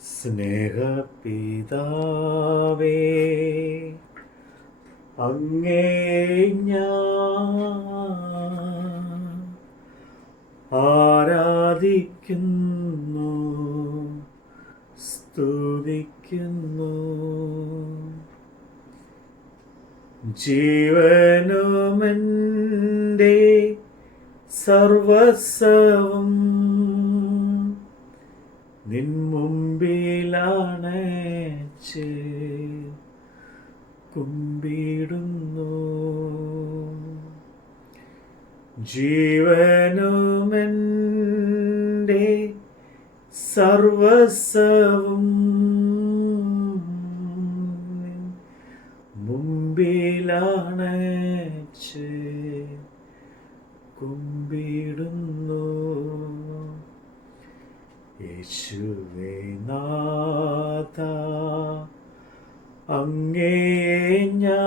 സ്നേഹപിതാവേ, അങ്ങേ ഞാൻ ആരാധിക്കുന്നു, സ്തുതിക്കുന്നു. ജീവനുമെൻ്റെ സർവസ്വവും നിൻ മുമ്പിലാണച്ച് കുമ്പിടുന്നു. ജീവനുമെൻ്റെ സർവസ്വവും നിൻ മുമ്പിലാണച്ച് കുമ്പിടുന്നു. യേശുവേ നാഥ, അങ്ങേ ഞാൻ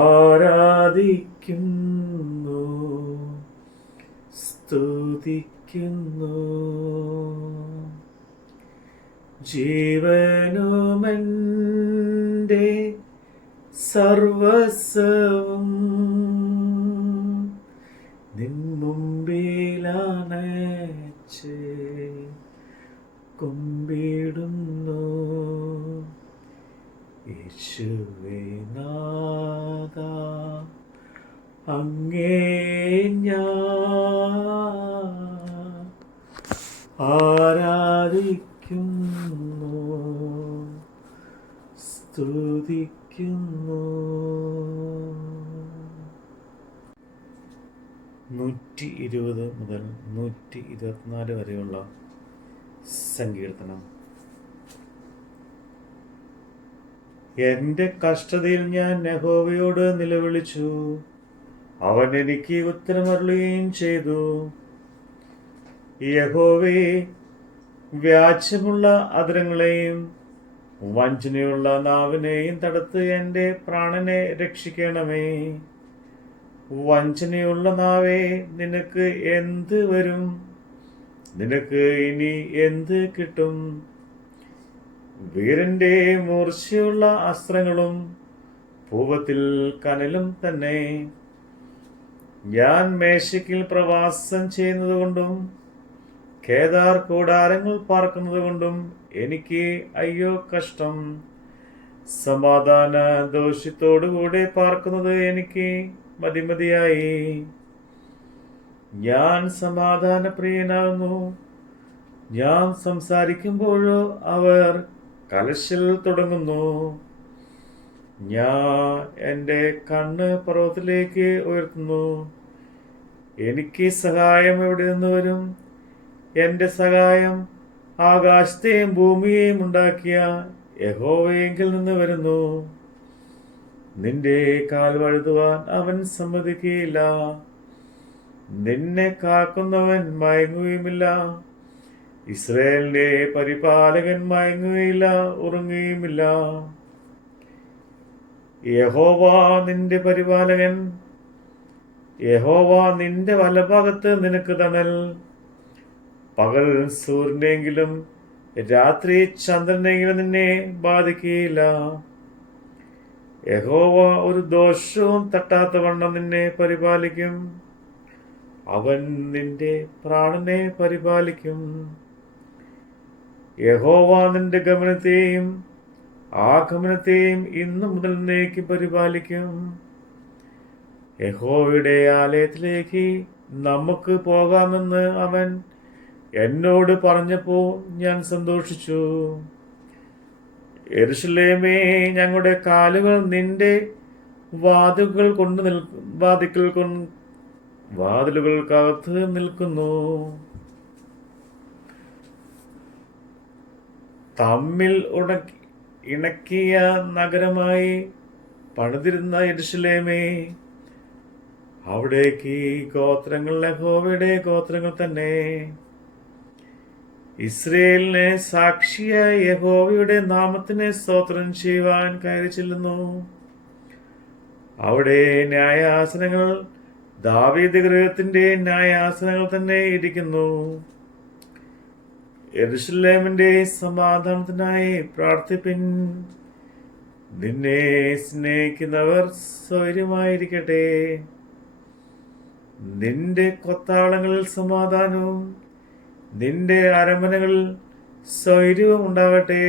ആരാധിക്കുന്നു, സ്തുതിക്കുന്നു. ജീവനുമെൻ്റെ സർവസ്വവും നിൻ മുമ്പിലാണച്ച് കുമ്പിടുന്നു. യേശുവേ നാഥ, അങ്ങേ ഞാൻ ആരാധിക്കുന്നു, സ്തുതിക്കുന്നു. 120 മുതൽ 124 വരെയുള്ള സങ്കീർത്തനം. എൻ്റെ കഷ്ടതയിൽ ഞാൻ യഹോവയോട് നിലവിളിച്ചു, അവൻ എനിക്ക് ഉത്തരമരുളുകയും ചെയ്തു. യഹോവേ, വ്യാജമുള്ള അധരങ്ങളെയും വഞ്ചനയുള്ള നാവിനെയും തടുത്ത് എൻ്റെ പ്രാണനെ രക്ഷിക്കണമേ. വഞ്ചനയുള്ള നാവേ, നിനക്ക് എന്ത് വരും? നിനക്ക് ഇനി എന്ത് കിട്ടും? വീരന്റെ മൂർച്ചയുള്ള അസ്ത്രങ്ങളും പൂവത്തിൽ കനലും തന്നെ. ഞാൻ മേശയ്ക്കിൽ പ്രവാസം ചെയ്യുന്നത് കൊണ്ടും കേദാർ കൂടാരങ്ങൾ പാർക്കുന്നത് കൊണ്ടും എനിക്ക് അയ്യോ കഷ്ടം. സമാധാന ദോഷ്യത്തോടുകൂടെ പാർക്കുന്നത് എനിക്ക് മതിമതിയായി. ഞാൻ സമാധാന പ്രിയനാകുന്നു. ഞാൻ സംസാരിക്കുമ്പോഴോ അവർ കലശൽ തുടങ്ങുന്നു. ഞാൻ എൻ്റെ കണ്ണ് പർവ്വതത്തിലേക്ക് ഉയർത്തുന്നു. എനിക്ക് സഹായം എവിടെ നിന്ന് വരും? എൻ്റെ സഹായം ആകാശത്തെയും ഭൂമിയെയും ഉണ്ടാക്കിയ യഹോവയെങ്കിൽ നിന്ന് വരുന്നു. നിന്റെ കാൽ വഴുതുവാൻ അവൻ സമ്മതിക്കുകയില്ല. നിന്നെ കാക്കുന്നവൻ മയങ്ങുകയുമില്ല. ഇസ്രായേലിന്റെ പരിപാലകൻ മയങ്ങുകയില്ല, ഉറങ്ങുകയുമില്ല. യഹോവ നിന്റെ പരിപാലകൻ. യഹോവ നിന്റെ വലഭാഗത്ത് നിനക്ക് തണൽ. പകൽ സൂര്യനെങ്കിലും രാത്രി ചന്ദ്രനെങ്കിലും നിന്നെ ബാധിക്കുകയില്ല. യഹോവ ഒരു ദോഷവും തട്ടാത്തവണ്ണം നിന്നെ പരിപാലിക്കും. അവൻ നിന്റെ പ്രാണനെ പരിപാലിക്കും. യഹോവ നിന്റെ ഗമനത്തെയും ആഗമനത്തെയും ഇന്നു മുതൽ എന്നേക്കും പരിപാലിക്കും. യഹോവയുടെ ആലയത്തിലേക്ക് നമുക്ക് പോകാമെന്ന് അവൻ എന്നോട് പറഞ്ഞപ്പോൾ ഞാൻ സന്തോഷിച്ചു. യെരൂശലേമേ, ഞങ്ങളുടെ കാലുകൾ നിന്റെ വാതിലുകൾക്കകത്ത് നിൽക്കുന്നു. തമ്മിൽ ഇണക്കിയ നഗരമായി പണിതിരുന്ന യെരൂശലേമേ, അവിടേക്ക് ഗോത്രങ്ങൾ യഹോവയുടെ ഗോത്രങ്ങൾ തന്നെ. ഇസ്രയേലിനെ സാക്ഷിയായ യഹോവയുടെ നാമത്തിനെ സ്തോത്രം ചെയ്യുവാൻ കയറി ചെല്ലുന്നു. അവിടെ ന്യായാസനങ്ങൾ ദാവീദ് ഗൃഹത്തിന്റെ ന്യായാസനങ്ങൾ തന്നെ ഇരിക്കുന്നു. യെരൂശലേമിന്റെ സമാധാനത്തിനായി പ്രാർത്ഥിപ്പിൻ. നിന്നെ സ്നേഹിക്കുന്നവർ സ്വൈര്യമായിരിക്കട്ടെ. നിന്റെ കൊത്താളങ്ങളിൽ സമാധാനവും നിന്റെ അരമനകളിൽ സ്വൈര്യവും ഉണ്ടാകട്ടെ.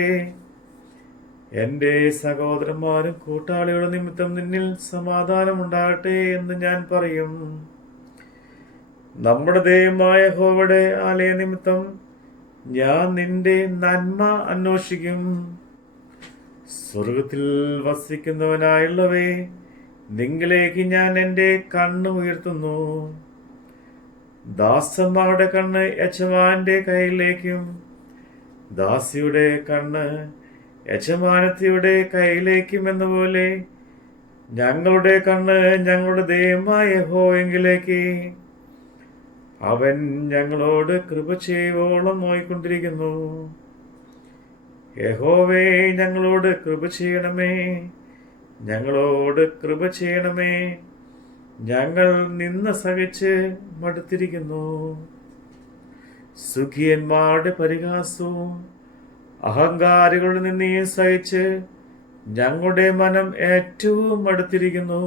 എൻ്റെ സഹോദരന്മാരും കൂട്ടാളികളുടെ നിമിത്തം നിന്നിൽ സമാധാനം ഉണ്ടാകട്ടെ എന്ന് ഞാൻ പറയും. നമ്മുടെ ദൈവമായ യഹോവയുടെ ആലയ നിമിത്തം ഞാൻ നിന്റെ നന്മ അന്വേഷിക്കും. സ്വർഗത്തിൽ വസിക്കുന്നവനായുള്ളവേ, നിങ്ങളിലേക്ക് ഞാൻ എൻ്റെ കണ്ണ് ഉയർത്തുന്നു. ദാസന്മാരുടെ കണ്ണ് യജമാന്റെ കയ്യിലേക്കും ദാസിയുടെ കണ്ണ് യജമാനത്തിയുടെ കയ്യിലേക്കും എന്ന പോലെ ഞങ്ങളുടെ കണ്ണ് ഞങ്ങളുടെ ദൈവമായ യഹോവയെങ്കിലേക്ക്. അവൻ ഞങ്ങളോട് കൃപ ചെയ്യുവോളം നോയിക്കൊണ്ടിരിക്കുന്നു. യഹോവേ, ഞങ്ങളോട് കൃപ ചെയ്യണമേ, ഞങ്ങളോട് കൃപ ചെയ്യണമേ. ഞങ്ങൾ നിന്ന് സഹിച്ച് മടുത്തിരിക്കുന്നു. സുഖിയന്മാരുടെ പരിഹാസവും അഹങ്കാരികളുടെ നിന്നെയും സഹിച്ച് ഞങ്ങളുടെ മനം ഏറ്റവും മടുത്തിരിക്കുന്നു.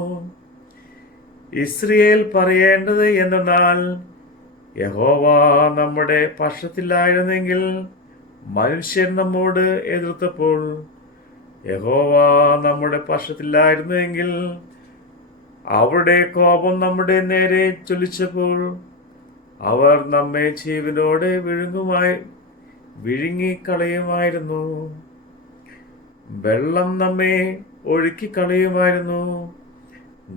ഇസ്രായേൽ പറയേണ്ടത് എന്തെന്നാൽ, യഹോവ നമ്മുടെ പക്ഷത്തിലായിരുന്നെങ്കിൽ മനുഷ്യൻ നമ്മോട് എതിർത്തപ്പോൾ, യഹോവ നമ്മുടെ പക്ഷത്തിലായിരുന്നെങ്കിൽ അവരുടെ കോപം നമ്മുടെ നേരെ ചൊലിച്ചപ്പോൾ അവർ നമ്മെ ജീവനോടെ വിഴുങ്ങിക്കളയുമായിരുന്നു. വെള്ളം നമ്മെ ഒഴുക്കിക്കളയുമായിരുന്നു.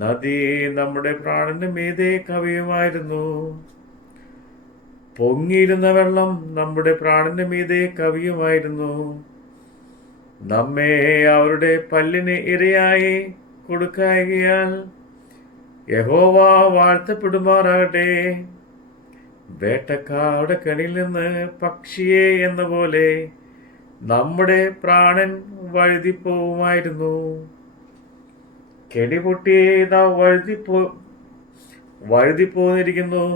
നദി നമ്മുടെ പ്രാണന്റെ മീതെ കവിയുമായിരുന്നു. പൊങ്ങിയിരുന്ന വെള്ളം നമ്മുടെ പ്രാണന്റെ മീതെ കവിയുമായിരുന്നു. നമ്മെ അവരുടെ പല്ലിന് ഇരയായി കൊടുക്കായകയാൽ യഹോവ വാഴ്ത്തപ്പെടുമാറാകട്ടെ. വേട്ടക്കാരുടെ കണിയിൽ നിന്ന് പക്ഷിയെ എന്ന പോലെ നമ്മുടെ പ്രാണൻ വഴുതിപ്പോവുമായിരുന്നു. കെണി പൊട്ടിയ വഴുതിപ്പോന്നിരിക്കുന്നു.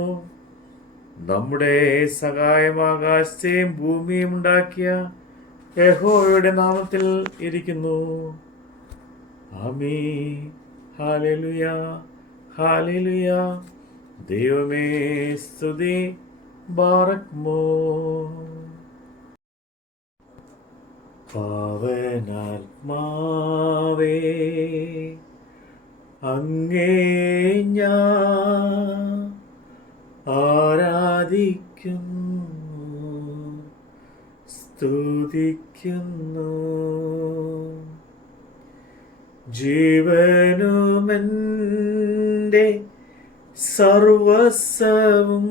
നമ്മുടെ സഹായം ആകാശത്തെയും ഭൂമിയും ഉണ്ടാക്കിയ യഹോവയുടെ നാമത്തിൽ ഇരിക്കുന്നു. ആമീൻ. ഹല്ലേലൂയ, ഹല്ലേലൂയ. ദൈവമേ സ്തുതി. ബാറക്മോ. പാവനാത്മാവേ, അങ്ങേ ഞാൻ ആരാധിക്കുന്നു, സ്തുതിക്കുന്നു. ജീവനുമെൻ്റെ സർവസ്വവും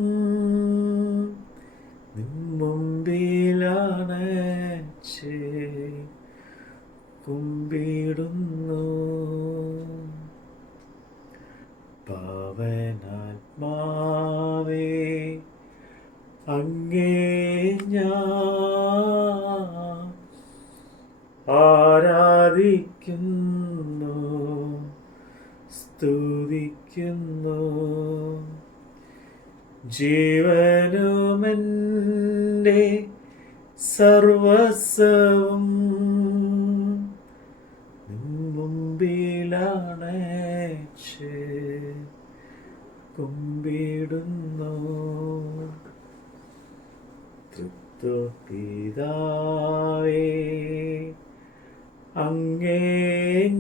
മുമ്പിലാണച്ച് കുമ്പിടുന്നു. പാവനാത്മാവേ, അങ്ങേ ഞാൻ ആരാധിക്കുന്നു, സ്തുതിക്കുന്നു. ജീവനുമെൻ്റെ സർവസ്വവും മുമ്പിലാണച്ച് കുമ്പിടുന്നു. തൃത്വപിതാവേ, അങ്ങേ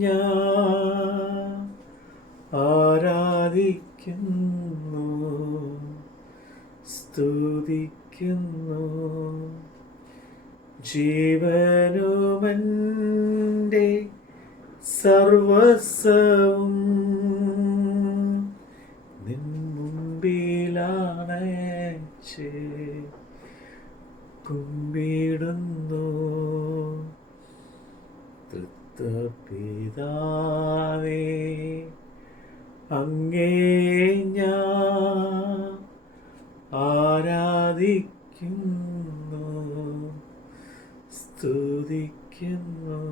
ഞാൻ ആരാധിക്കുന്നു, സ്തുതിക്കുന്നു. ജീവനുമെൻ്റെ സർവസ്വവും നിൻ മുമ്പിലാണച്ച് കുമ്പിടുന്നു. തൃത്വപിതാവേ, അങ്ങേ ഞാൻ ആരാധിക്കുന്നു, സ്തുതിക്കുന്നു.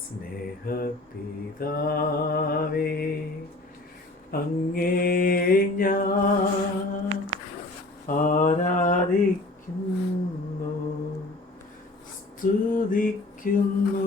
സ്നേഹപിതാവേ, അങ്ങേ ഞാൻ ആരാധിക്കുന്നു, സ്തുതിക്കുന്നു.